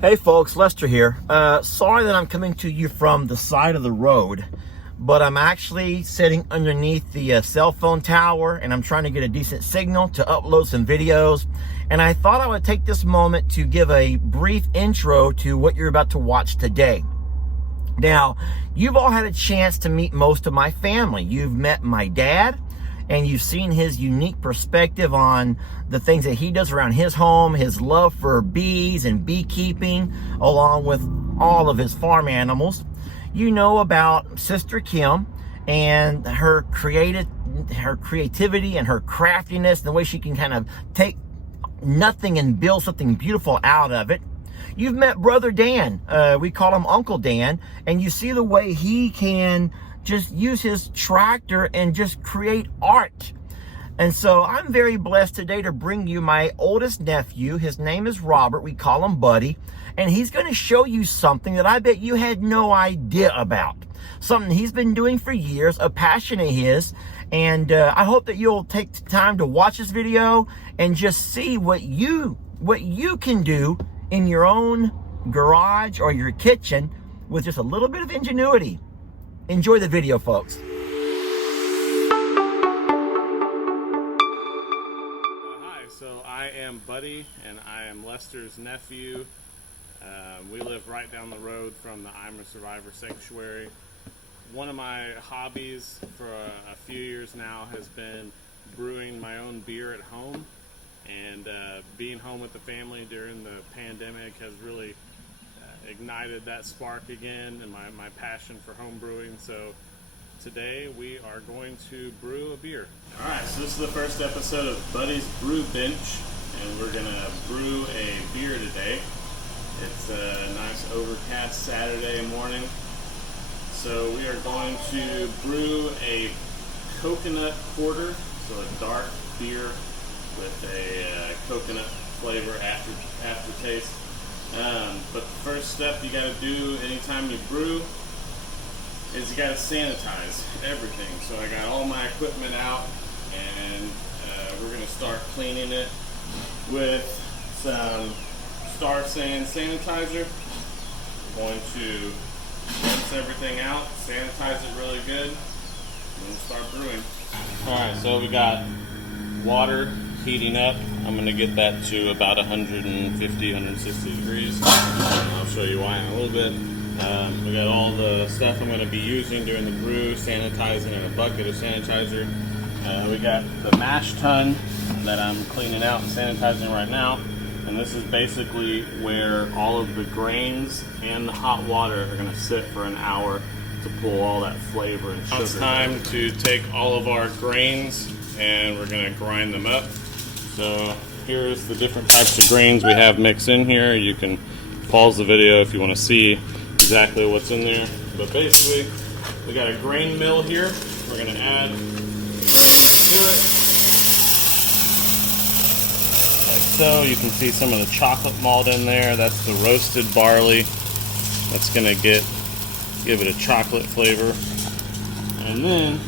Hey folks, Lester here. Sorry that I'm coming to you from the side of the road, but I'm actually sitting underneath the cell phone tower and I'm trying to get a decent signal to upload some videos. And I thought I would take this moment to give a brief intro to what you're about to watch today. Now, you've all had a chance to meet most of my family. You've met my dad, and you've seen his unique perspective on the things that he does around his home, his love for bees and beekeeping, along with all of his farm animals. You know about Sister Kim and her creativity and her craftiness, and the way she can kind of take nothing and build something beautiful out of it. You've met Brother Dan, we call him Uncle Dan, and you see the way he can just use his tractor and just create art. And so I'm very blessed today to bring you my oldest nephew. His name is Robert. We call him Buddy. And he's going to show you something that I bet you had no idea about. Something he's been doing for years, a passion of his. And I hope that you'll take the time to watch this video and just see what you can do in your own garage or your kitchen with just a little bit of ingenuity. Enjoy the video, folks. Hi, so I am Buddy, and I am Lester's nephew. We live right down the road from the I'm a Survivor Sanctuary. One of my hobbies for a few years now has been brewing my own beer at home, and being home with the family during the pandemic has really ignited that spark again and my passion for home brewing. So today we are going to brew a beer. Alright, so this is the first episode of Buddy's Brew Bench, and we're going to brew a beer today. It's a nice overcast Saturday morning. So we are going to brew a coconut porter, so a dark beer with a coconut flavor aftertaste. But the first step you got to do anytime you brew is you got to sanitize everything. So I got all my equipment out, and we're going to start cleaning it with some Star San sanitizer. We're going to rinse everything out, sanitize it really good, and then start brewing. Alright, so we got water heating up. I'm going to get that to about 150, 160 degrees. I'll show you why in a little bit. We got all the stuff I'm going to be using during the brew, sanitizing in a bucket of sanitizer. We got the mash tun that I'm cleaning out and sanitizing right now. And this is basically where all of the grains and the hot water are going to sit for an hour to pull all that flavor and sugar. It's time to take all of our grains and we're going to grind them up. So here's the different types of grains we have mixed in here. You can pause the video if you want to see exactly what's in there. But basically, we got a grain mill here. We're going to add to it. Like so. You can see some of the chocolate malt in there. That's the roasted barley. That's going to give it a chocolate flavor. And then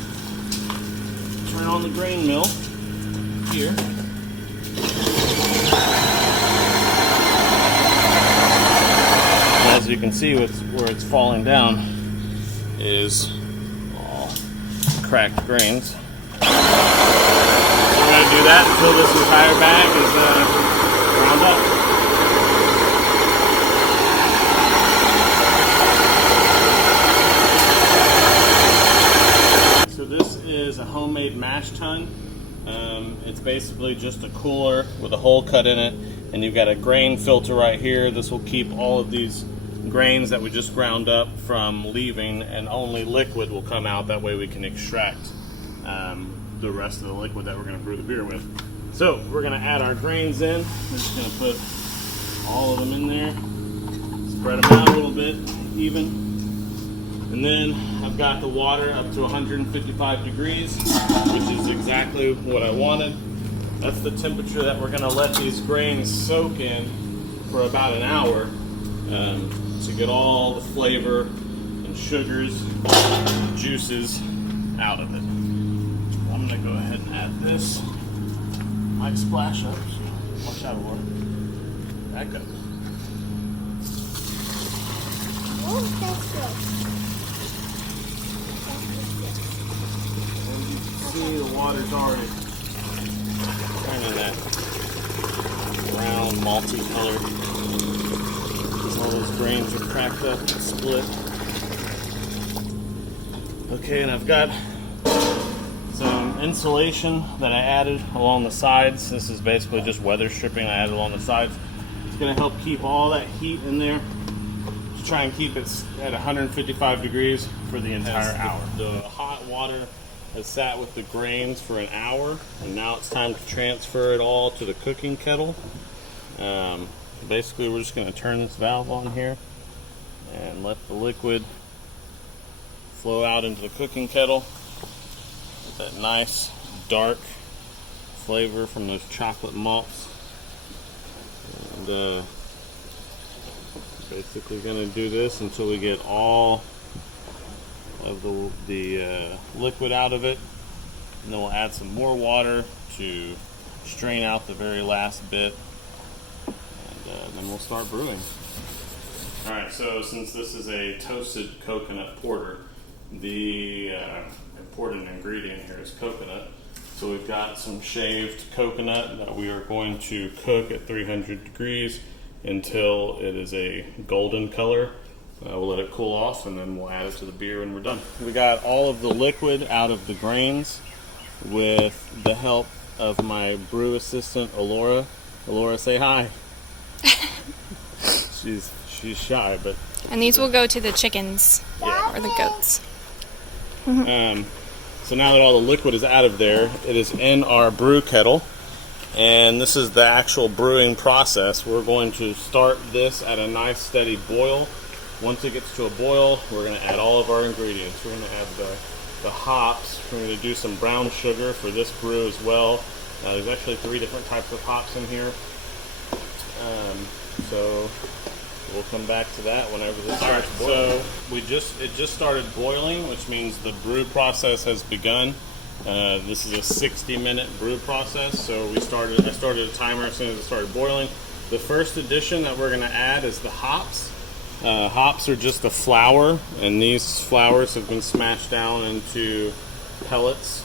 turn on the grain mill here. As you can see, where it's falling down is all cracked grains. We're going to do that until this entire bag is ground up. So this is a homemade mash tun. It's basically just a cooler with a hole cut in it, and you've got a grain filter right here. This will keep all of these grains that we just ground up from leaving, and only liquid will come out. That way we can extract the rest of the liquid that we're going to brew the beer with. So we're going to add our grains in. We're just going to put all of them in there, spread them out a little bit even, and then I've got the water up to 155 degrees, which is exactly what I wanted. That's the temperature that we're going to let these grains soak in for about an hour to get all the flavor and sugars and juices out of it. I'm going to go ahead and add this. Might splash up, so watch out, Laura. Back up. See, the water's already kind of that brown, malty color. All those grains are cracked up and split. Okay, and I've got some insulation that I added along the sides. This is basically just weather stripping I added along the sides. It's going to help keep all that heat in there to try and keep it at 155 degrees for the entire hour. The hot water has sat with the grains for an hour, and now it's time to transfer it all to the cooking kettle. Basically, we're just going to turn this valve on here and let the liquid flow out into the cooking kettle with that nice dark flavor from those chocolate malts. And basically going to do this until we get all of the liquid out of it, and then we'll add some more water to strain out the very last bit, and then we'll start brewing. Alright, so since this is a toasted coconut porter, the important ingredient here is coconut. So we've got some shaved coconut that we are going to cook at 300 degrees until it is a golden color. We'll let it cool off, and then we'll add it to the beer when we're done. We got all of the liquid out of the grains with the help of my brew assistant, Alora. Alora, say hi. She's shy, but... And these will go to the chickens, or the goats. So now that all the liquid is out of there, it is in our brew kettle, and this is the actual brewing process. We're going to start this at a nice steady boil. Once it gets to a boil, we're going to add all of our ingredients. We're going to add the hops. We're going to do some brown sugar for this brew as well. There's actually 3 different types of hops in here. So we'll come back to that whenever this starts boiling. So it just started boiling, which means the brew process has begun. This is a 60-minute brew process. So I started a timer as soon as it started boiling. The first addition that we're going to add is the hops. Hops are just a flour, and these flours have been smashed down into pellets.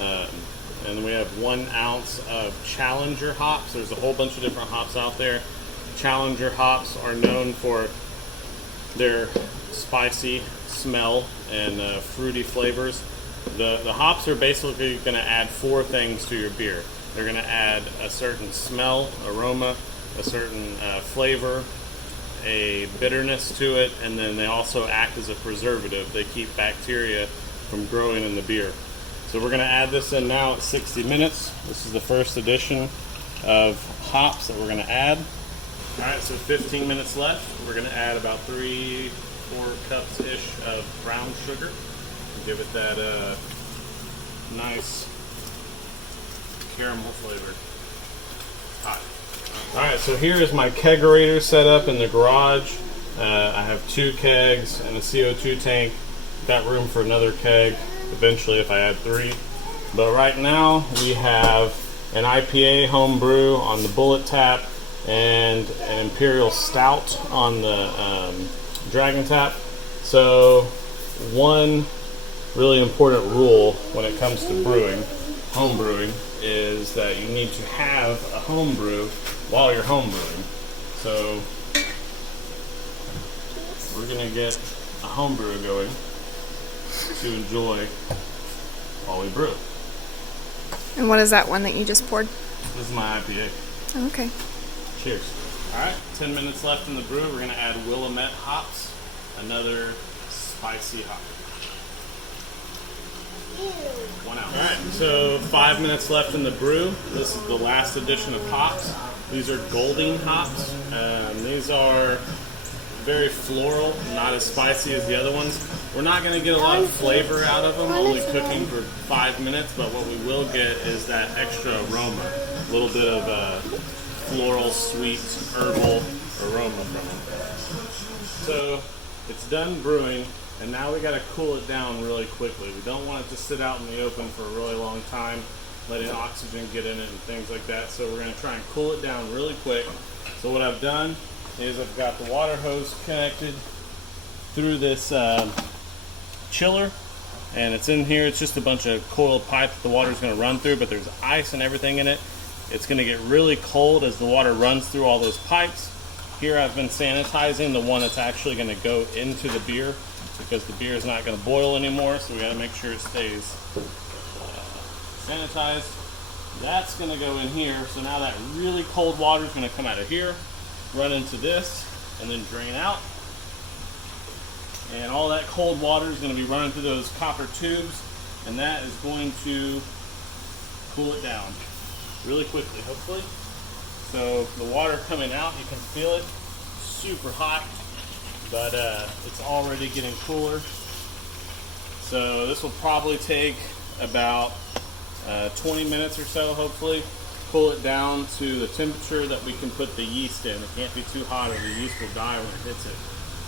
And we have 1 ounce of Challenger hops. There's a whole bunch of different hops out there. Challenger hops are known for their spicy smell and fruity flavors. The hops are basically going to add 4 things to your beer. They're going to add a certain smell, aroma, a certain flavor, a bitterness to it, and then they also act as a preservative. They keep bacteria from growing in the beer. So we're going to add this in now at 60 minutes. This is the first addition of hops that we're going to add. Alright, so 15 minutes left. We're going to add about 3-4 cups-ish of brown sugar. Give it that nice caramel flavor. Hot. Alright, so here is my kegerator set up in the garage. I have 2 kegs and a CO2 tank. Got room for another keg eventually if I add 3. But right now we have an IPA home brew on the bullet tap and an Imperial Stout on the Dragon tap. So one really important rule when it comes to brewing, home brewing, is that you need to have a home brew while you're home brewing. So we're going to get a home brew going to enjoy while we brew. And what is that one that you just poured? This is my IPA. Oh, okay. Cheers. Alright, 10 minutes left in the brew. We're going to add Willamette hops, another spicy hop. 1 ounce. Alright, so 5 minutes left in the brew. This is the last addition of hops. These are Golding hops. These are very floral, not as spicy as the other ones. We're not going to get a lot of flavor out of them, only cooking for 5 minutes, but what we will get is that extra aroma. A little bit of floral, sweet, herbal aroma from them. So it's done brewing, and now we got to cool it down really quickly. We don't want it to sit out in the open for a really long time, letting oxygen get in it and things like that. So we're going to try and cool it down really quick. So what I've done is I've got the water hose connected through this chiller, and it's in here. It's just a bunch of coiled pipe that the water's going to run through, but there's ice and everything in it. It's going to get really cold as the water runs through all those pipes. Here I've been sanitizing the one that's actually going to go into the beer, because the beer is not going to boil anymore, so we got to make sure it stays sanitized. That's going to go in here, so now that really cold water is going to come out of here, run into this, and then drain out. And all that cold water is going to be running through those copper tubes, and that is going to cool it down really quickly, hopefully. So the water coming out, you can feel it, super hot, but it's already getting cooler. So this will probably take about 20 minutes or so, hopefully. Cool it down to the temperature that we can put the yeast in. It can't be too hot or the yeast will die when it hits it.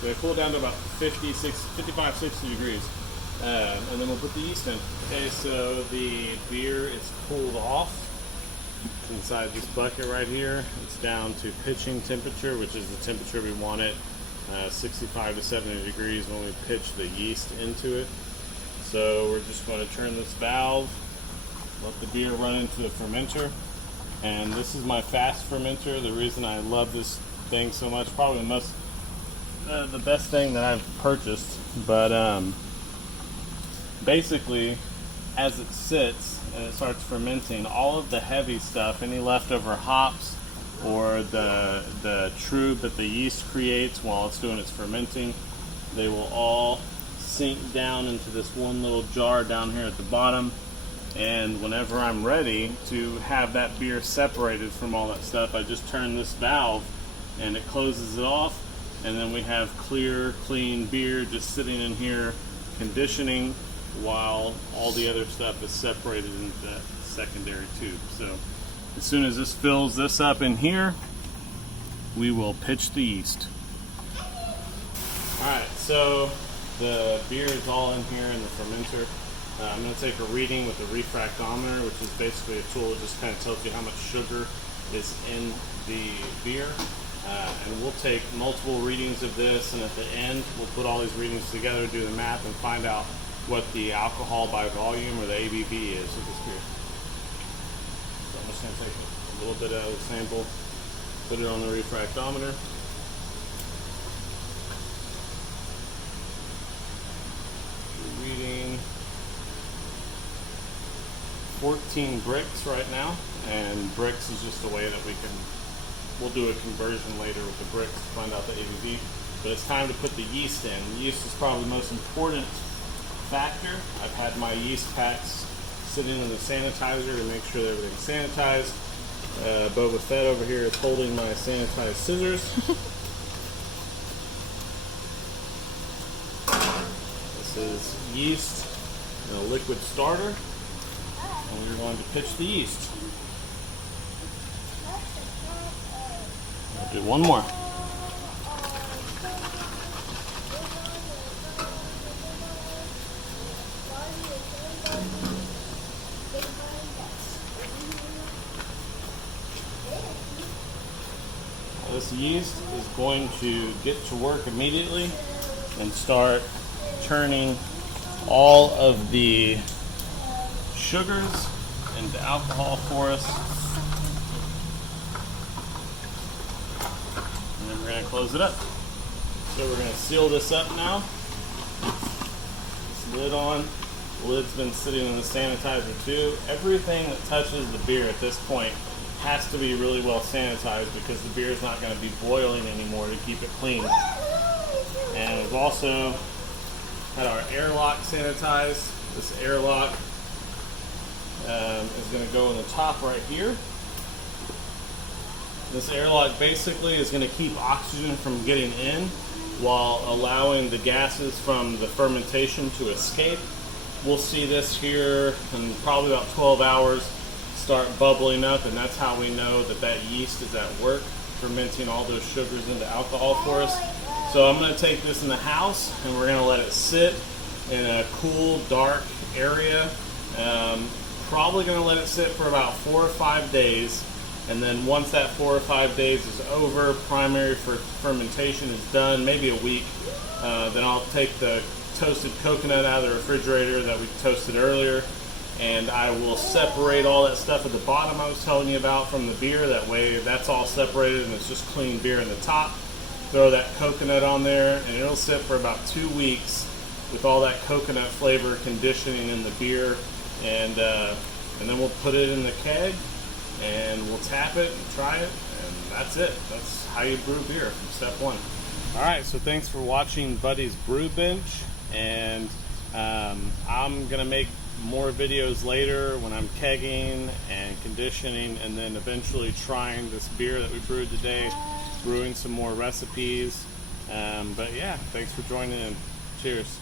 So we cool it down to about 55, 60 degrees. And then we'll put the yeast in. Okay, so the beer is cooled off. It's inside this bucket right here. It's down to pitching temperature, which is the temperature we want it, 65 to 70 degrees when we pitch the yeast into it. So we're just going to turn this valve, let the beer run into the fermenter. And this is my fast fermenter. The reason I love this thing so much, probably the best thing that I've purchased. But basically, as it sits and it starts fermenting, all of the heavy stuff, any leftover hops or the trub that the yeast creates while it's doing its fermenting, they will all sink down into this one little jar down here at the bottom. And whenever I'm ready to have that beer separated from all that stuff, I just turn this valve and it closes it off, and then we have clear, clean beer just sitting in here conditioning while all the other stuff is separated into that secondary tube. So as soon as this fills this up in here, we will pitch the yeast. Alright, so the beer is all in here in the fermenter. I'm going to take a reading with a refractometer, which is basically a tool that just kind of tells you how much sugar is in the beer. And we'll take multiple readings of this, and at the end we'll put all these readings together, do the math, and find out what the alcohol by volume, or the ABV, is of this beer. So I'm just going to take a little bit of the sample, put it on the refractometer. Reading 14 bricks right now, and bricks is just a way that we'll do a conversion later with the bricks to find out the ABV. But it's time to put the yeast in. The yeast is probably the most important factor. I've had my yeast packs sitting in the sanitizer to make sure that everything's sanitized. Boba Fett over here is holding my sanitized scissors. This is yeast in a liquid starter, and we're going to pitch the yeast. I'll do one more. This yeast is going to get to work immediately and start turning all of the sugars into alcohol for us. And then we're going to close it up. So we're going to seal this up now. This lid on. The lid's been sitting in the sanitizer too. Everything that touches the beer at this point has to be really well sanitized, because the beer is not going to be boiling anymore to keep it clean. And we've also had our airlock sanitized. This airlock is going to go in the top right here. This airlock basically is going to keep oxygen from getting in while allowing the gases from the fermentation to escape. We'll see this here in probably about 12 hours start bubbling up, and that's how we know that that yeast is at work, fermenting all those sugars into alcohol for us. So I'm going to take this in the house, and we're going to let it sit in a cool, dark area. Probably going to let it sit for about 4 or 5 days, And then once that 4 or 5 days is over, primary fermentation is done, maybe a week, then I'll take the toasted coconut out of the refrigerator that we toasted earlier, and I will separate all that stuff at the bottom I was telling you about from the beer. That way that's all separated and it's just clean beer in the top. Throw that coconut on there and it'll sit for about 2 weeks with all that coconut flavor conditioning in the beer, and then we'll put it in the keg and we'll tap it and try it, and that's it. That's how you brew beer from step one. Alright, so thanks for watching Buddy's Brew Bench, and I'm gonna make more videos later when I'm kegging and conditioning, and then eventually trying this beer that we brewed today, brewing some more recipes. But yeah, thanks for joining in. Cheers.